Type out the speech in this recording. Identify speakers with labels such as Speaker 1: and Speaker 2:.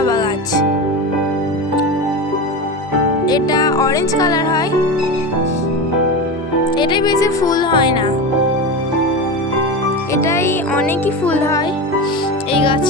Speaker 1: জবা গাছ। এটা অরেঞ্জ কালার হয়। এটাই বেশি ফুল হয় না। এটাই অনেকই ফুল হয় এই গাছটায়